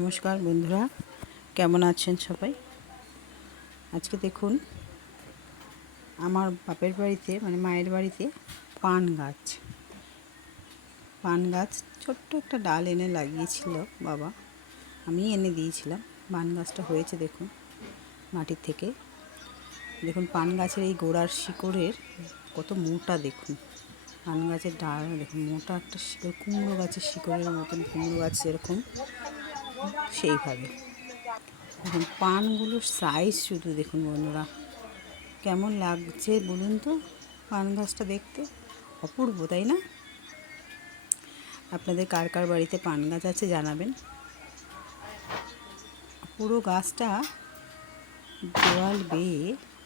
নমস্কার বন্ধুরা, কেমন আছেন সবাই? আজকে দেখুন, আমার বাপের বাড়িতে মানে মায়ের বাড়িতে পান গাছ ছোট্ট একটা ডাল এনে লাগিয়েছিল বাবা। আমি এনে দিয়েছিলাম। পান গাছটা হয়েছে দেখুন মাটির থেকে। দেখুন পান গাছের এই গোড়ার শিকড়ের কত মোটা, দেখুন পান গাছের ডাল দেখুন মোটা একটা শিকড়, কুমড়ো গাছের শিকড়ের মতন, কুমড়ো গাছ যেরকম সেইভাবে। দেখুন পানগুলোর সাইজ শুধু দেখুন বন্ধুরা, কেমন লাগছে বলুন তো? পান গাছটা দেখতে অপূর্ব, তাই না? আপনাদের কার কার বাড়িতে পান গাছ আছে জানাবেন। পুরো গাছটা দেওয়াল বেয়ে,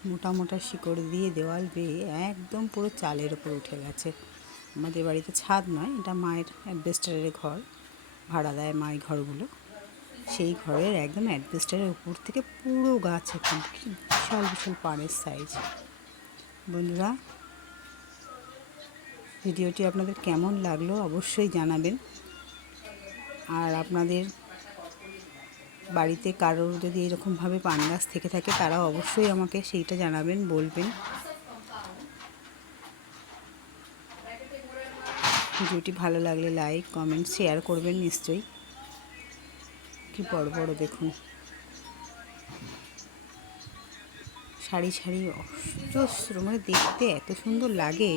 মোটা মোটা শিকড় দিয়ে দেওয়াল বেয়ে একদম পুরো চালের ওপর উঠে গেছে। আমাদের বাড়িতে ছাদ নয়, এটা মায়ের অ্যাডভেস্টারের ঘর, ভাড়া দেয় মা এই ঘরগুলো। সেই ঘরের একদম অ্যাডভেস্টারের উপর থেকে পুরো গাছ এখন কি বিশাল বিশাল পানের সাইজ। বন্ধুরা, ভিডিওটি আপনাদের কেমন লাগলো অবশ্যই জানাবেন। আর আপনাদের বাড়িতে কারোর যদি এরকমভাবে পান গাছ থেকে থাকে তারা অবশ্যই আমাকে সেইটা জানাবেন, বলবেন। ভিডিওটি ভালো লাগলে লাইক, কমেন্ট, শেয়ার করবেন নিশ্চয়ই। কি বড় বড় দেখুন, সারি সারি অজস্র, মানে দেখতে এত সুন্দর লাগে।